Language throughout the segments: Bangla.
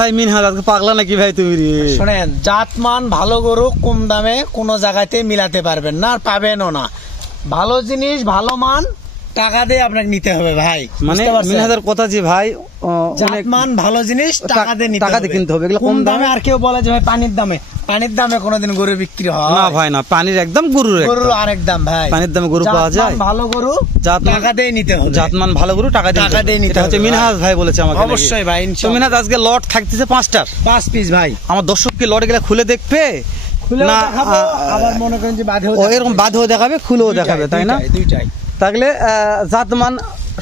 ভাই মিনহাজ আজকে পাগলা নাকি ভাই তুমি? শোনেন, জাতমান ভালো গরু কম দামে কোন জায়গাতে মিলাতে পারবেন না, আর পাবেনও না। ভালো জিনিস ভালো মান টাকা দিয়ে আপনাকে নিতে হবে ভাই। মানে মিনহাজের কথা যে ভাই জাতমান ভালো জিনিস টাকা দিয়ে কিনতে হবে। এগুলো কম দামে। আর কেউ বলে যে ভাই পানির দামে কোনোদিন গরু বিক্রি হয় না ভাই? না, পানির একদম গরুর আরেক দাম ভাই। পানির দামে গরু পাওয়া যায়। ভালো গরু টাকা দিয়ে নিতে হবে। জাতমান ভালো গরু টাকা দিয়ে নিতে হবে। মিনহাজ ভাই বলেছে আমাকে। অবশ্যই ভাই। মিনহাজ আজকে লট থাকতেছে 5 পিস ভাই। আমার দর্শক কি লট গুলা খুলে দেখবে না? আবার মনে করেন যে এরকম বাঁধেও দেখাবে, খুলেও দেখাবে, তাই না? দুইটাই। তাহলে জাতমান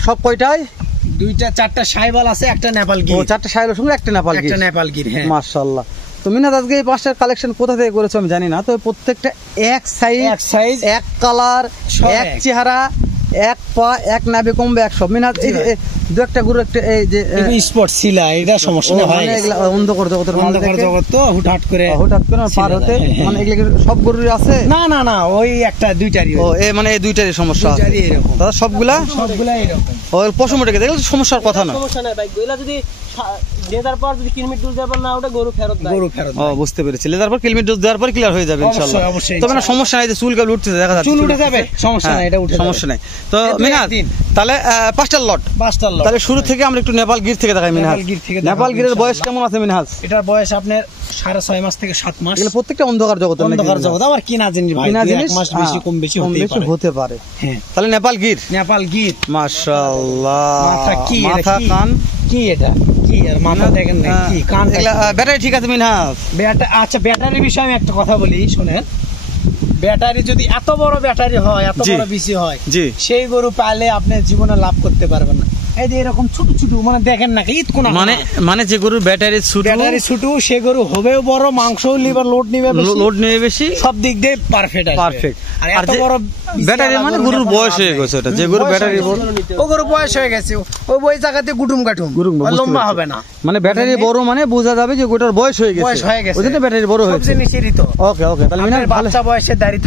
সব কয়টায়? 2-4টা শাইওয়াল আছে, একটা নেপাল গির। 4টা শাইওয়ালের সঙ্গে একটা নেপাল গির। হ্যাঁ, মাশাআল্লাহ। তো মিনহাজ আজকে এই 5টার কালেকশন কোথা থেকে করেছো আমি জানি না, তো প্রত্যেকটা এক সাইজ এক কালার এক চেহারা এক পা এক নাভি কমবে 100। মিনহাজ এই দু একটা গরু একটা এই যে স্পট ছিল, এটা সমস্যা না ভাই। এগুলা অন্ধকার জগতের জগৎ তো হুটহাট করে পার হতে, মানে এগুলা সব গরুরই আছে? না, ওই একটা দুইটারই। ও মানে এই দুইটারই সমস্যা আছে দাদা? সবগুলা এরকম? ও পশু মোটে দেখলে সমস্যার কথা না। সমস্যা নাই ভাই, এগুলা যদি লেজার পর যদি কিলমিট ডোজ দেওয়ার পর না ওটা গরু ফেরত দেয়। ও বুঝতে পেরেছি। লেজার পর কিলমিট ডোজ দেওয়ার পর ক্লিয়ার হয়ে যাবে ইনশাআল্লাহ। তবে না সমস্যা নাই যে চুল কাল উঠতেছে, দেখা যাচ্ছে চুল উঠে যাবে, সমস্যা নাই, এটা উঠে যাবে, সমস্যা নাই। তো মিনহাজ তাহলে 5টার লট। তাহলে শুরু থেকে আমরা একটু নেপাল গির থেকে দেখাই। মিনহাজ নেপাল গিরের বয়স কেমন আছে মিনহাজ? এটার বয়স আপনার 6.5 মাস থেকে 7 মাস। এগুলো প্রত্যেকটা অন্ধকার জগৎ। আবার কিনা জিনিস ভাই, 1 মাস বেশি কম বেশি হতে পারে। হ্যাঁ, তাহলে নেপাল গির মাশাআল্লাহ। মাথা কান কি এটা কি? আর মাথা দেখেন না কি কান? ব্যাটারি ঠিক আছে মিনহাজ? আচ্ছা, ব্যাটারির বিষয়ে আমি একটা কথা বলি, শুনেন। ব্যাটারি যদি এত বড় ব্যাটারি হয়, এত বড় বিসি হয়, সেই গরু পালে আপনি জীবনে লাভ করতে পারবেন না। এই যে এরকম ছোট ছোট মানে দেখেন না ঈদ কোন মানে যে গরু ব্যাটারি ছোট সে গরু হবেও বড়, মাংস লিভার লোড নেবে বেশি, সব দিক দিয়ে পারফেক্ট। আর এত বড় ব্যাটারি মানে গরুর বয়স হয়ে গেছে। এটা যে গরু ব্যাটারি ও গরু বয়স হয়ে গেছে, ওই জায়গাতে গুটুম লম্বা হবে না। মানে ব্যাটারি বড় মানে বোঝা যাবে যে গোটার বয়স হয়ে গেছে। ওই জন্য ব্যাটারি বড় হয়েছে। ওকে তাহলে বাচ্চা বয়সে দাড়ি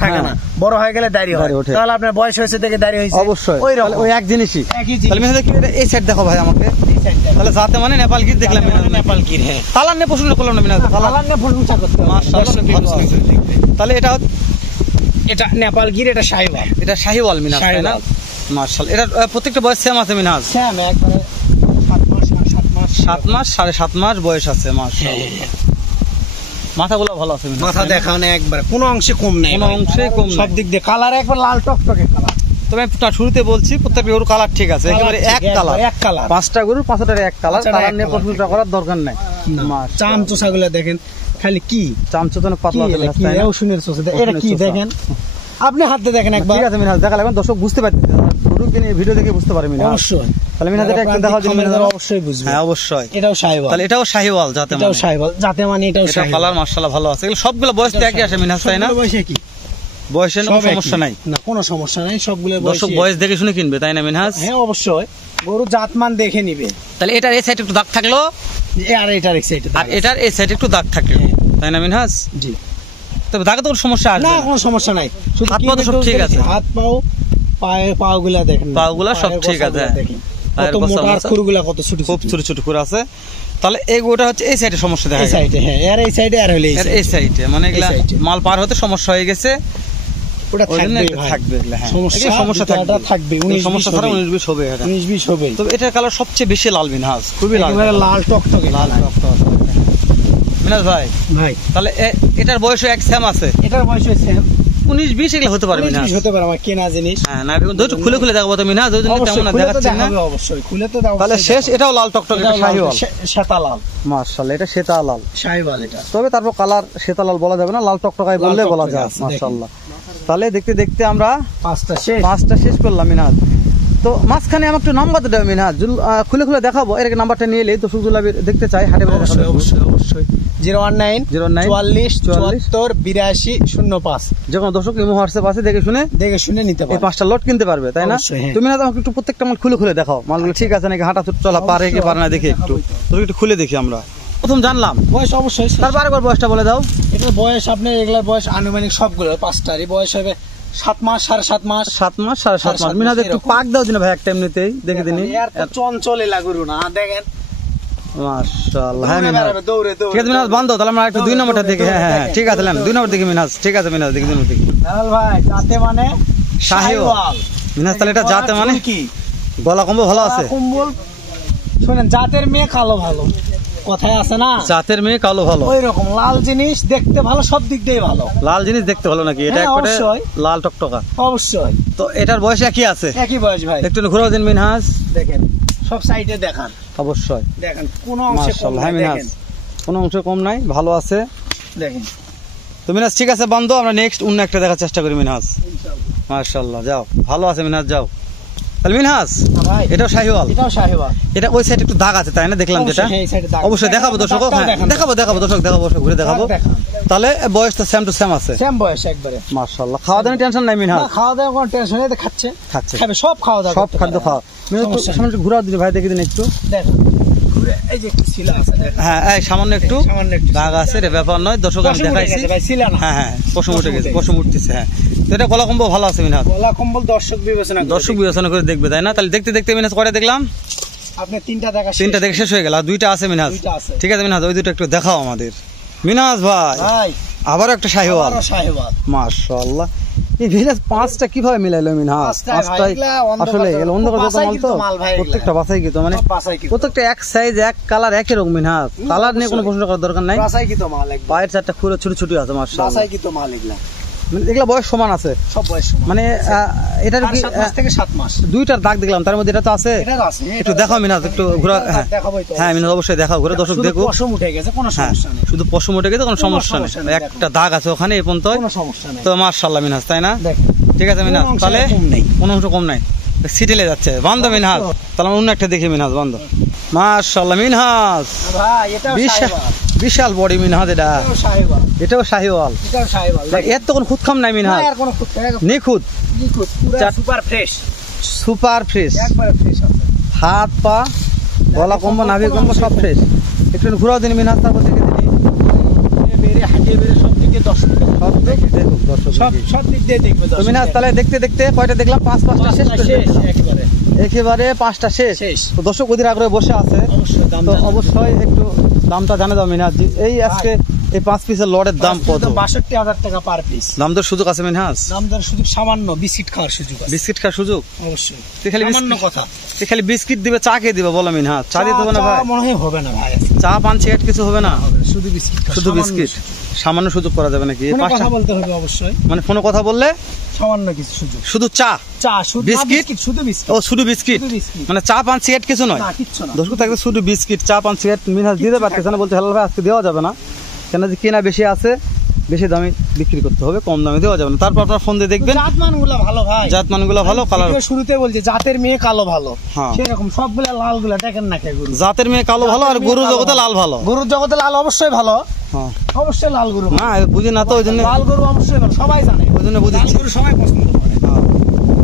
থাকে না, বড় হয়ে গেলে দাড়ি হয়। তাহলে আপনার বয়স হয়েছে থেকে দাড়ি হয়েছে অবশ্যই ওই এক জিনিসই। তাহলে এই সাইড দেখো ভাই আমাকে। তাহলে যাতে মানে নেপাল গির দেখলাম। নেপাল গির, হ্যাঁ। কালার নিয়ে প্রশ্ন করলাম না মিনহাজ? কালার নিয়ে প্রশংসা করতে হবে। মাশাআল্লাহ। তাহলে এটা নেপাল গির, এটা শাহিওয়াল। এটা শাহিওয়াল মিনহাজ, তাই না? মাশাআল্লাহ। এটা প্রত্যেকটা বয়স সেম আছে মিনহাজ? সেম, একবারে 7 মাস 7.5 মাস বয়স আছে। মাশাআল্লাহ। মাথাগুলো ভালো আছে। মাথা দেখানো একবার কোনো অংশে কম নাই, সব দিক দিয়ে কালার একবার লাল টকটকে কালার। তবে শুরুতে বলছি প্রত্যেকটা গরুর কালার ঠিক আছে, একেবারে এক কালার। 5টা গরু 5টার এক কালার, কালার নিয়ে প্রশ্নটা করার দরকার নাই। চামচোসাগুলো দেখেন খালি কি চামচোসানো পাতলা আছে, তাই না? শুনের চোষা এটা কি দেখেন, আপনি হাতে দেখেন একবার। ঠিক আছে মিনহাজ, দেখা লাগবে দর্শক বুঝতে পারতেছে, গরু কিনে ভিডিও দেখে বুঝতে পারবে মিনহাজ। অবশ্যই। তাহলে মিনহাজ এটা একটু দেখাও যে মিনহাজ অবশ্যই বুঝবে। হ্যাঁ অবশ্যই। এটাও শাহিওয়াল। তাহলে এটাও শাহিওয়াল জাতে, এটাও শাহিওয়াল জাতে, মানে এটাও শাহিওয়াল। কালার মাশাআল্লাহ ভালো আছে। এগুলো সবগুলো বয়স তো একই আসে মিনহাজ, তাই না? বয়সে কি বয়সে কোনো সমস্যা নাই? না, কোনো সমস্যা নাই, সবগুলো দর্শক বয়স দেখে শুনে কিনবে, তাই না মিনহাজ? হ্যাঁ অবশ্যই, গরু জাতমান দেখে নিবে। তাহলে এটার এই সাইডে একটু দাগ থাকলো, আর এটার এই সাইডে, আর এটার এই সাইডে একটু দাগ থাকলো, তাই না মিনহাজ? জি। তবে দাগে তো কোনো সমস্যা আসবে না? কোনো সমস্যা নাই, হাত পা তো সব ঠিক আছে। হাত পাও পাগুলা দেখেন, পাগুলা সব ঠিক আছে। কত মোটা, খুরগুলা কত ছোট খুব ছোট ছোট করে আছে। তাহলে এই গোটা হচ্ছে এই সাইডে সমস্যা দেখা যায়। এই সাইডে, হ্যাঁ, আর এই সাইডে আর হলে এই সাইডে, মানে এগুলা মাল পার হতে সমস্যা হয়ে গেছে। ওটা থাকবে, সমস্যা থাকবে। 19-20 হবে, 19-20 হবে। তবে এটার কালার সবচেয়ে বেশি লাল মিনহাজ, খুবই লাল, লাল টকটকে মিনহাজ ভাই। তাহলে এটার বয়স এক সেম আছে? এটার বয়স সেম 19-20 এগুলো হতে পারে মিনহাজ? হতে পারে, আমার কেনা জিনিস। হ্যাঁ, না একটু খুলে খুলে দেখাবো তো মিনহাজ, ওই জন্য তেমন দেখাচ্ছি না। অবশ্যই খুলে তো দাও। তাহলে শেষ, এটাও লাল টকটকে শাহিওয়াল, শ্বেতা লাল। মাশাআল্লাহ, এটা শ্বেতা লাল শাহিওয়াল এটা। তবে তারপর কালার শ্বেতা লাল বলা যাবে না, লাল টকটকাই বললে বলা যায়। মাশাআল্লাহ। তাহলে দেখতে দেখতে আমরা 5টা শেষ করলাম মিনহাজ। তো মাঝখানে আমার একটু নাম্বার দেবে মিনহাজ, খুলে খুলে দেখাবো। এর নাম্বারটা নিয়ে এলে দর্শক দেখতে চাই হাটে। অবশ্যই 019 44 74 82 05। যখন দর্শক ইমো হোয়াটসঅ্যাপ আছে, দেখে শুনে নিতে পারবে। এই 5টা লট কিনতে পারবে, তাই না? তুমি না আমাকে একটু প্রত্যেকটা মাল খুলে খুলে দেখাও, মালগুলো ঠিক আছে নাকি, হাঁটা চলা পারে কি পারে না দেখে একটু খুলে দেখি আমরা। প্রথম জানলাম বয়স, অবশ্যই। তারপর আরেকবার বয়সটা বলে দাও। এটার বয়স আপনার, এগুলার বয়স আনুমানিক সবগুলো 5টারই বয়স হবে 7 মাস 7.5 মাস 7 মাস 7.5 মাস। মিনহাজ একটু পাক দাও দিন ভাই একটা এমনিতেই দেখে দিনি। এত চঞ্চলে লাগরু না দেখেন মাশাআল্লাহ। হ্যাঁ মিনহাজ দৌড়ে ঠিক আছে মিনহাজ বান্ধব, তাহলে আমরা একটু 2 নম্বরটা দেখি। হ্যাঁ হ্যাঁ ঠিক আছে, 2 নম্বর দেখি মিনহাজ। ঠিক আছে মিনহাজ দেখি 2 নম্বর দেখি। হেলাল ভাই জাতে মানে শাহিওয়াল। মিনহাজ তাহলে এটা জাতে মানে কি গলা কম্বল ভালো আছে? কম্বল শুনেন, জাতের মেয়ে কালো ভালো, কথায় আছে না, জাতের মেয়ে কালো ভালো। ওই রকম লাল জিনিস দেখতে ভালো, সব দিক দিয়ে ভালো। লাল জিনিস দেখতে ভালো নাকি? এটা হ্যাঁ, একবারে অবশ্যই। লাল টকটকা। অবশ্যই। তো এটার বয়স একই আছে? একই বয়স ভাই। একটু ঘুরাও দিন মিনহাজ। দেখেন সব সাইডে দেখান, অবশ্যই দেখেন কোনো অংশে কম মাশাআল্লাহ। হ্যাঁ নাই, মিনহাজ দেখেন কোনো অংশ কম নাই, ভালো আছে। দেখেন। তো মিনহাজ ঠিক আছে বান্ধব, আমরা নেক্সট অন্য একটা দেখার চেষ্টা করি মিনহাজ। মাশাআল্লাহ যাও, ভালো আছে মিনহাজ যাও। তাহলে মিনহাজ ভাই এটাও শাহিওয়াল? এটাও শাহিওয়াল। এটা ওই সাইডে একটু দাগ আছে তাই না, দেখলাম যেটা। অবশ্যই, এই সাইডে দাগ। অবশ্যই দেখাবো দর্শক। দাগটাও হ্যাঁ দেখান। দেখাবো দর্শক, দেখাবো ঘুরে দেখাবো। দেখান। তাহলে বয়স তো সেম টু সেম আছে? সেম বয়স একবারে। মাশাআল্লাহ। খাওয়া দাওয়ার টেনশন নাই মিনহাজ? না, খাওয়া দাওয়া কোনো টেনশন নেই, খাচ্ছে খাচ্ছে খাবে, সব খাওয়া দাওয়া সব করতে খাদ্য পারে। খাওয়া। মিনহাজ একটু সমস্যা নেই। সামনে একটু ঘুরাও দিন ভাই, দেখে দিন একটু। দেখেন ঘুরে এই যে একটু শিলা আছে, দেখেন হ্যাঁ এই সামান্য একটু সামান্য একটু দাগ আছে, রে ব্যাপার নয় দর্শক, আমি পশম উঠে দেখাইছি। গেছে ভাই, শিলা না। হ্যাঁ হ্যাঁ পশম উঠে গেছে, উঠে পশম উঠতেছে। হ্যাঁ তো এটা গলা কম্বল ভালো আছে মিনহাজ? গলা কম্বল দর্শক বিবেচনা করে দর্শক বিবেচনা করে দেখবে তাই না? তাহলে দেখতে দেখতে মিনহাজ কয়টা দেখলাম? আপনি 3টা দেখা 3টা দেখে শেষ হয়ে গেল, আর 2টা আছে মিনহাজ। 2টা আছে। ঠিক আছে মিনহাজ ওই 2টা একটু দেখাও আমাদের। মিনহাজ ভাই ভাই আবারও একটা শাহিওয়াল। আবারও শাহিওয়াল। মাশাআল্লাহ। এই মিনহাজ 5টা কিভাবে মিলাইলো মিনহাজ? পাঁচটায় ভাই, 5টাই এগুলা অন্ধকার আসলে এগুলো অন্ধকার যত মাল তো, বাছাইকৃত মাল ভাই এগুলা। প্রত্যেকটা বাছাইকৃত, মানে সব বাছাইকৃত। প্রত্যেকটা এক সাইজ এক কালার একই রকম মিনহাজ। কালার নিয়ে কোনো প্রশ্ন করার দরকার নাই। বাছাইকৃত মাল একদম। পায়ের 4টা খুঁড়ে ছোট ছোট আছে মাশাআল্লাহ। বাছাইকৃত মাল এগুলা। মানে এগুলা বয়স সমান আছে? সব বয়স সমান। মানে এটার কি 7 মাস থেকে 7 মাস। 2টার দাগ দেখলাম, তার মধ্যে এটা তো আছে? এটার আছে। একটু দেখাও মিনহাজ, একটু ঘুরা। হ্যাঁ দেখাবোই তো। হ্যাঁ মিনহাজ অবশ্যই দেখাও, ঘুরে দর্শক শুধু দেখো। পশম উঠে গেছে, কোনো হ্যাঁ সমস্যা নেই। শুধু পশম উঠে গেছে, কোনো সমস্যা নেই। সমস্যা নেই, একটা দাগ আছে ওখানে এই পর্যন্ত, কোনো সমস্যা নেই। তো মাশাআল্লাহ মিনহাজ তাই না? দেখেন ঠিক আছে মিনহাজ, কোনো অংশে তাহলে কম নেই। কোনো অংশ কম নাই, সিটেলে যাচ্ছে বান্ধব মিনহাজ। তাহলে আমরা অন্য একটা দেখি মিনহাজ বান্ধব। মাশাআল্লাহ মিনহাজ ভাই এটাও বিশাল শাহিওয়াল। বিশাল বডি মিনহাজ, এটা এটাও শাহিওয়াল। এটাও শাহিওয়াল। এটাও শাহিওয়াল। এর তো কোনো খুদখাম নাই মিনহাজ, না, আর কোনো খুঁত নাই, নিখুঁত পুরো চার- সুপার ফ্রেশ, সুপার ফ্রেশ। একবারে ফ্রেশ আছে। হাত পা গলা কম্বল নাভি কম্বল সব ফ্রেশ। একটু ঘুরাও দিন মিনহাজ, তারপর দেখে দিন। বেড়ে হাঁটিয়ে বেড়ে সব দিকে দর্শক সব দেখুক দর্শক সব দেখি। সব দিক দিয়ে দেখবে তো মিনহাজ তাহলে দেখতে দেখতে কয়টা দেখলাম? 5টা শেষ করে শেষ দিলাম। একেবারে একেবারে 5টা শেষ। শেষ। তো দর্শক অধীর আগ্রহে বসে আছে, অবশ্যই দাম তো অবশ্যই একটু দামটা জানে দাও মিনহাজ জি। এই আজকে এই 5 পিসের লটের দাম কত? ৬২,০০০ টাকা পার পিস। দাম দর সুযোগ আছে মিনহাজ? দাম দর সুযোগ সামান্য, বিস্কিট খাওয়ার সুযোগ আছে। বিস্কিট খাওয়ার সুযোগ? অবশ্যই তুই খালি সামান্য বিস্কিট- কথা। তুই খালি বিস্কিট দিবে, চা খেয়ে দিবে বলো মিনহাজ? চা দিতে হবে না ভাই? চা মনে হয় হবে না ভাই, আজকে চা পান সিগারেট কিছু হবে না? হবে না, শুধু বিস্কিট খাও, শুধু সামান্য বিস্কিট? সামান্য সুযোগ করা যাবে নাকি? এই ফোনে 5টা কথা বলতে হবে অবশ্যই, মানে ফোনে কথা বললে সামান্য কিছু সুযোগ। শুধু চা চা শুধু বিস্কিট? বিস্কিট, শুধু বিস্কিট, ও শুধু বিস্কিট, শুধু বিস্কিট। মানে চা পান সিগারেট কিছু নয়? না কিচ্ছু না। দর্শক থাকবে শুধু বিস্কিট, চা পান সিগারেট মিনহাজ দিতে পারতেছে না, বলতে হেলাল ভাই আজকে দেওয়া যাবে না, কেন যে কেনা বেশি আছে, বেশি দামে বিক্রি করতে হবে, কম দামে দেওয়া যাবে না। তারপর আপনার ফোন দিয়ে দেখবেন জাতমানগুলো ভালো ভাই, জাতমানগুলো ভালো, কালার ভিডিও শুরুতে বলছি জাতের মেয়ে কালো ভালো, হ্যাঁ। সেরকম সবগুলা লাল গুলা দেখেন না কে গরু। জাতের মেয়ে কালো ভালো, আর জাতের মেয়ে গরু কালো জগতে ভালো। লাল ভালো। গরুর জগতে লাল অবশ্যই ভালো, হ্যাঁ অবশ্যই লাল গরু না বুঝি না তো, ওই জন্য লাল গরু অবশ্যই ভালো, সবাই জানে, ওই জন্য লাল বুঝিচ্ছি। গরু সবাই পছন্দ করে। হ্যাঁ।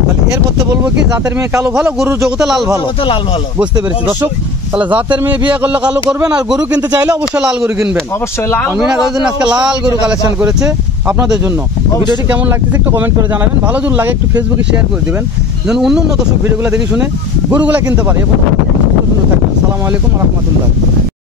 তাহলে এর পড়তে বলবো কি, জাতের মেয়ে কালো ভালো, গরুর জগতে লাল ভালো। জগতে লাল ভালো, বুঝতে পেরেছি দর্শক। তাহলে জাতের মেয়ে বিয়ে করলে কালো করবেন, আর গরু কিনতে চাইলে অবশ্যই লাল গরু কিনবেন। অবশ্যই লাল গরু মিনহাজ আজকে অবশ্যই লাল গরু কালেকশন করেছে আপনাদের জন্য। ভিডিওটি কেমন লাগতেছে একটু কমেন্ট করে জানাবেন, ভালো যদি লাগে একটু ফেসবুকে শেয়ার করে দিবেন, যেন অন্য দর্শক ভিডিওগুলো দেখে শুনে গরুগুলা কিনতে পারে। এবং সুন্দর থাকবেন। আসসালামু আলাইকুম ওয়া রাহমাতুল্লাহ।